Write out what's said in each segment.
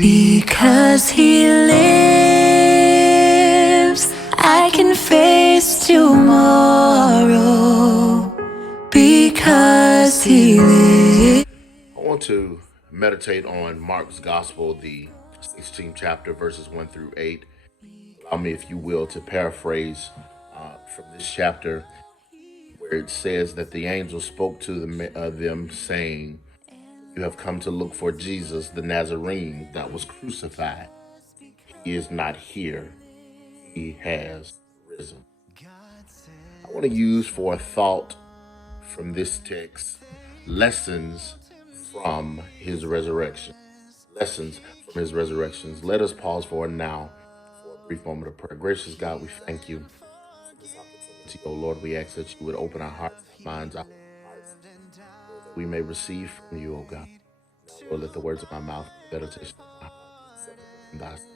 Because he lives, I can face tomorrow. Because he lives. I want to meditate on Mark's Gospel, the 16th chapter, verses 1 through 8. Allow me, if you will, to paraphrase from this chapter where it says that the angel spoke to them saying, "You have come to look for Jesus, the Nazarene that was crucified. He is not here. He has risen." I want to use for a thought from this text lessons from his resurrection. Lessons from his resurrections. Let us pause for now for a brief moment of prayer. Gracious God, we thank you for this opportunity. Oh Lord, we ask that you would open our hearts, our minds, our hearts, that we may receive from you, oh God. Lord, let the words of my mouth, the meditation of my heart, be acceptable in thy sight,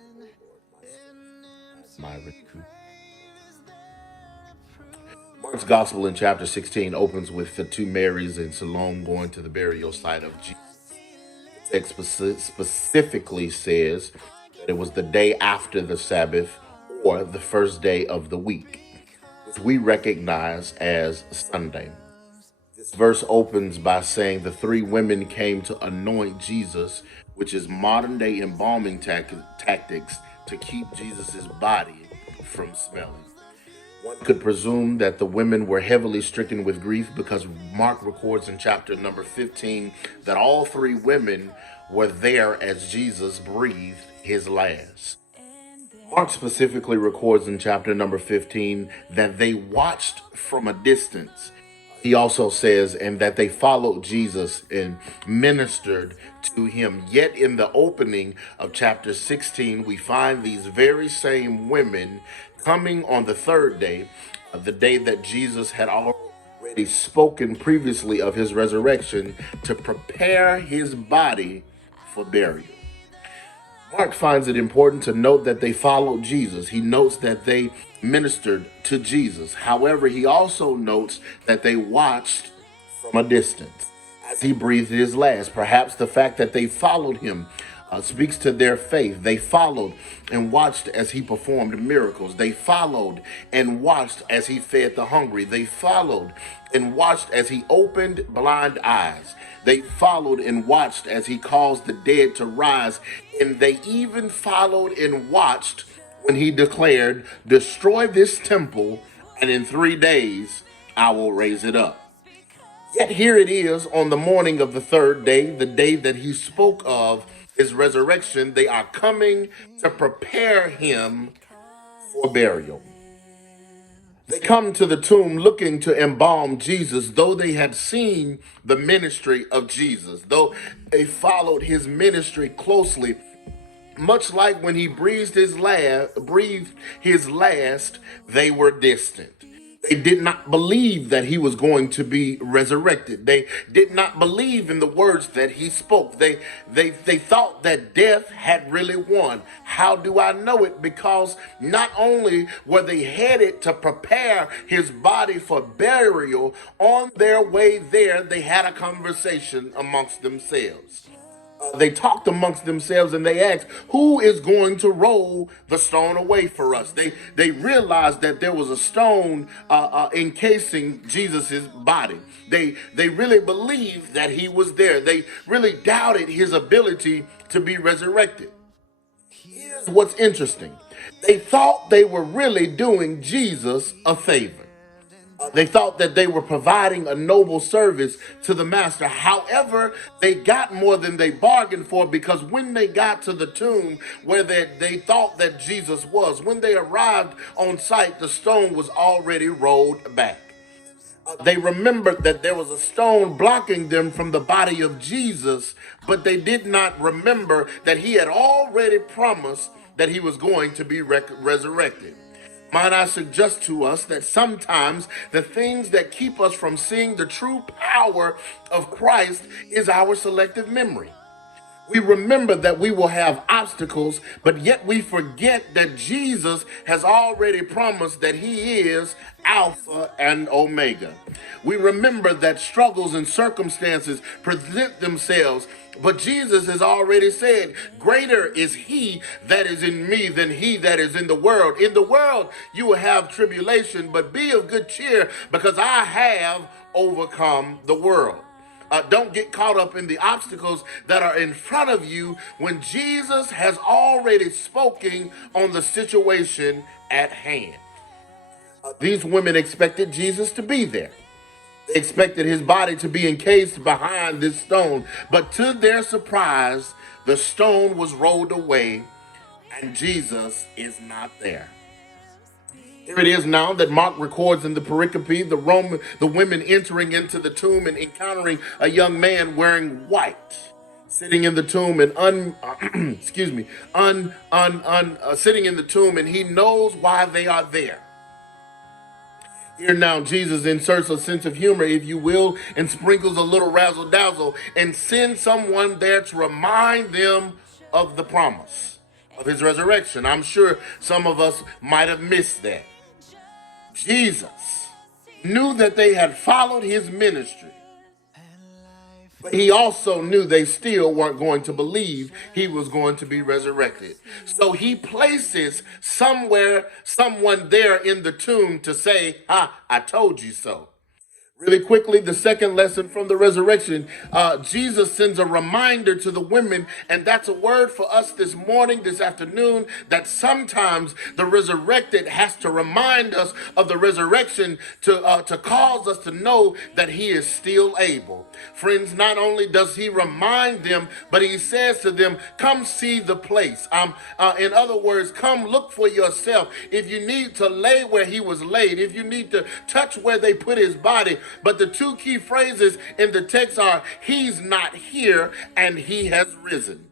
Lord, my recoup. Mark's Gospel in chapter 16 opens with the two Marys and Salome going to the burial site of Jesus. The text specifically says that it was the day after the Sabbath or the first day of the week, which we recognize as Sunday. This verse opens by saying the three women came to anoint Jesus, which is modern day embalming tactics to keep Jesus's body from smelling. One could presume that the women were heavily stricken with grief because Mark records in chapter number 15 that all three women were there as Jesus breathed his last. Mark specifically records in chapter number 15 that they watched from a distance. He also says, and that they followed Jesus and ministered to him. Yet in the opening of chapter 16, we find these very same women coming on the third day, the day that Jesus had already spoken previously of his resurrection, to prepare his body for burial. Mark finds it important to note that they followed Jesus. He notes that they ministered to Jesus. However, he also notes that they watched from a distance as he breathed his last. Perhaps the fact that they followed him speaks to their faith. They followed and watched as he performed miracles. They followed and watched as he fed the hungry. They followed and watched as he opened blind eyes. They followed and watched as he caused the dead to rise. And they even followed and watched when he declared, "Destroy this temple, and in 3 days I will raise it up." Yet here it is on the morning of the third day, the day that he spoke of his resurrection. They are coming to prepare him for burial. They come to the tomb looking to embalm Jesus, though they had seen the ministry of Jesus, though they followed his ministry closely. Much like when he breathed his last, they were distant. They did not believe that he was going to be resurrected. They did not believe in the words that he spoke. They thought that death had really won. How do I know it? Because not only were they headed to prepare his body for burial, on their way there, they had a conversation amongst themselves. They talked amongst themselves and they asked, "Who is going to roll the stone away for us?" They realized that there was a stone encasing Jesus's body. They really believed that he was there. They really doubted his ability to be resurrected. Here's what's interesting. They thought they were really doing Jesus a favor. They thought that they were providing a noble service to the master. However, they got more than they bargained for, because when they got to the tomb where they thought that Jesus was, when they arrived on site, the stone was already rolled back. They remembered that there was a stone blocking them from the body of Jesus, but they did not remember that he had already promised that he was going to be resurrected. Might I suggest to us that sometimes the things that keep us from seeing the true power of Christ is our selective memory. We remember that we will have obstacles, but yet we forget that Jesus has already promised that he is Alpha and Omega. We remember that struggles and circumstances present themselves, But Jesus has already said, greater is he that is in me than he that is in the world. In the world, you will have tribulation, but be of good cheer because I have overcome the world. Don't get caught up in the obstacles that are in front of you when Jesus has already spoken on the situation at hand. These women expected Jesus to be there. They expected his body to be encased behind this stone, but to their surprise, the stone was rolled away and Jesus is not there. Here it is now that Mark records in the pericope the women entering into the tomb and encountering a young man wearing white, sitting in the tomb and sitting in the tomb, and he knows why they are there. Here now, Jesus inserts a sense of humor, if you will, and sprinkles a little razzle dazzle and sends someone there to remind them of the promise of his resurrection. I'm sure some of us might have missed that. Jesus knew that they had followed his ministry, but he also knew they still weren't going to believe he was going to be resurrected. So he places someone there in the tomb to say, I told you so. Really quickly, the second lesson from the resurrection, Jesus sends a reminder to the women, and that's a word for us this morning, this afternoon, that sometimes the resurrected has to remind us of the resurrection to cause us to know that he is still able. Friends, not only does he remind them, but he says to them, come see the place. In other words, come look for yourself. If you need to lay where he was laid, if you need to touch where they put his body. But the two key phrases in the text are, he's not here and he has risen.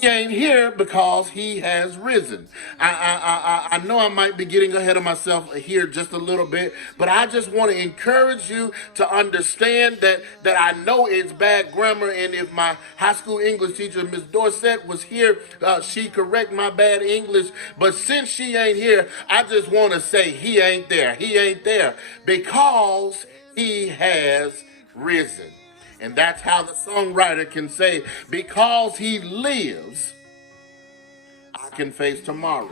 He ain't here because he has risen. I know I might be getting ahead of myself here just a little bit, but I just want to encourage you to understand that I know it's bad grammar, and if my high school English teacher, Miss Dorsett, was here, she'd correct my bad English. But since she ain't here, I just want to say he ain't there. He ain't there because he has risen. And that's how the songwriter can say, because he lives, I can face tomorrow.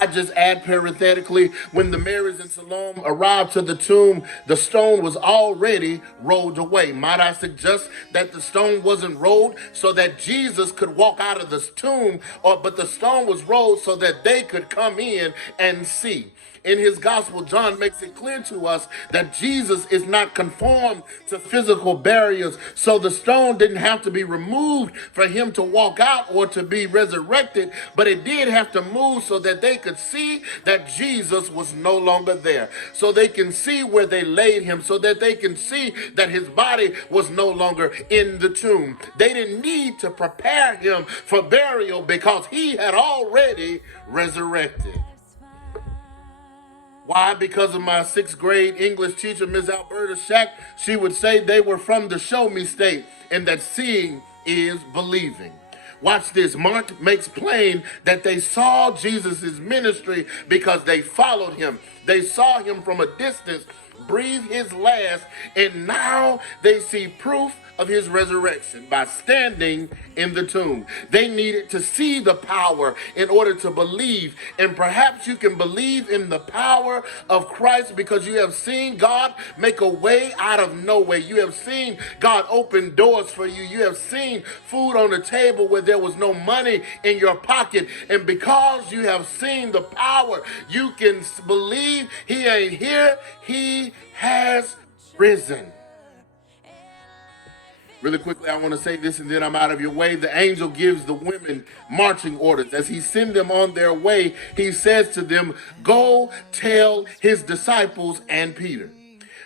I just add parenthetically, when the Marys and Salome arrived to the tomb, the stone was already rolled away. Might I suggest that the stone wasn't rolled so that Jesus could walk out of the tomb, but the stone was rolled so that they could come in and see. In his gospel, John makes it clear to us that Jesus is not conformed to physical barriers, so the stone didn't have to be removed for him to walk out or to be resurrected, but it did have to move so that they could see that Jesus was no longer there, so they can see where they laid him, so that they can see that his body was no longer in the tomb. They didn't need to prepare him for burial because he had already resurrected. Why? Because of my sixth grade English teacher, Ms. Alberta Shack. She would say they were from the show me state and that seeing is believing. Watch this. Mark makes plain that they saw Jesus' ministry because they followed him. They saw him from a distance, breathe his last, and now they see proof of his resurrection by standing in the tomb. They needed to see the power in order to believe. And perhaps you can believe in the power of Christ because you have seen God make a way out of no way. You have seen God open doors for you. You have seen food on the table where there was no money in your pocket. And because you have seen the power, you can believe he ain't here. He has risen. Really quickly, I want to say this and then I'm out of your way. The angel gives the women marching orders. As he sends them on their way, he says to them, go tell his disciples and Peter.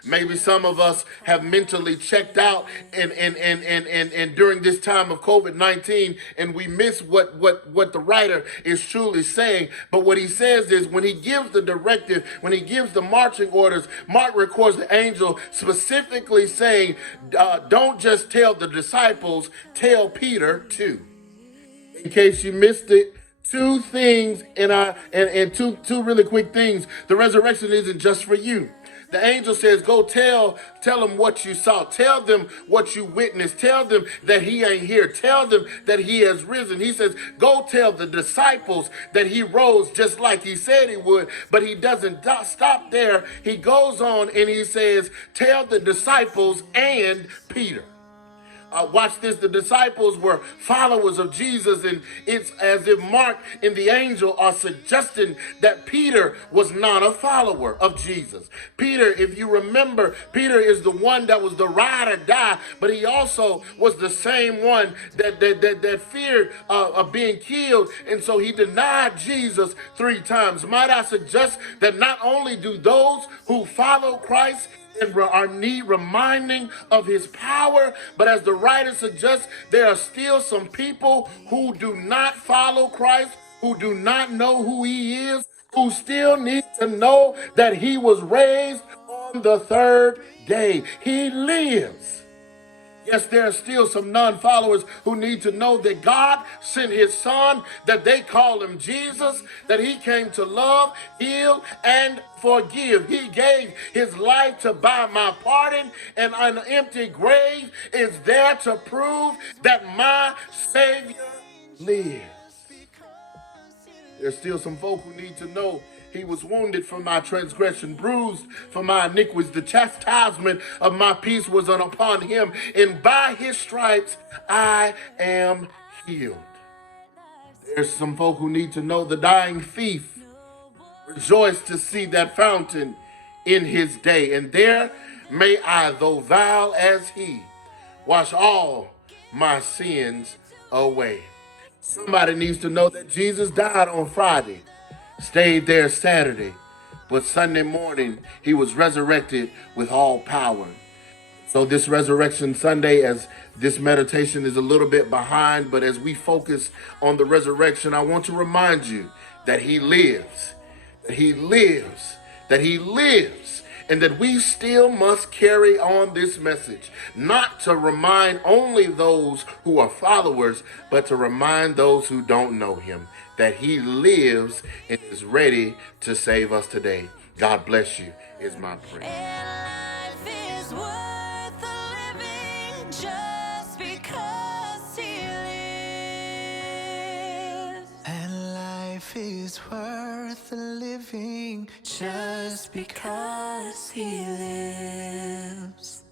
Maybe some of us have mentally checked out and during this time of COVID-19, and we miss what the writer is truly saying. But what he says is when he gives the directive, when he gives the marching orders, Mark records the angel specifically saying, don't just tell the disciples, tell Peter too. In case you missed it, two things in our and two really quick things. The resurrection isn't just for you. The angel says, go tell them what you saw. Tell them what you witnessed. Tell them that he ain't here. Tell them that he has risen. He says, go tell the disciples that he rose just like he said he would. But he doesn't stop there. He goes on and he says, tell the disciples and Peter. Watch this. The disciples were followers of Jesus, and it's as if Mark and the angel are suggesting that Peter was not a follower of Jesus. Peter, if you remember, Peter is the one that was the ride or die, but he also was the same one that feared of being killed, and so he denied Jesus 3 times. Might I suggest that not only do those who follow Christ and are need reminding of his power, but as the writer suggests, there are still some people who do not follow Christ, who do not know who he is, who still need to know that he was raised on the 3rd day. He lives. Yes, there are still some non-followers who need to know that God sent his son, that they call him Jesus, that he came to love, heal, and forgive. He gave his life to buy my pardon, and an empty grave is there to prove that my Savior lives. There's still some folk who need to know he was wounded for my transgression, bruised for my iniquities. The chastisement of my peace was upon him, and by his stripes I am healed. There's some folk who need to know the dying thief rejoiced to see that fountain in his day. And there may I, though vile as he, wash all my sins away. Somebody needs to know that Jesus died on Friday, stayed there Saturday, but Sunday morning he was resurrected with all power. So this Resurrection Sunday, as this meditation is a little bit behind, but as we focus on the resurrection, I want to remind you that he lives, that he lives, that he lives, and that we still must carry on this message, not to remind only those who are followers, but to remind those who don't know him that he lives and is ready to save us today. God bless you, is my prayer. Life is worth the living just because he lives. And life is worth the living Just because he lives.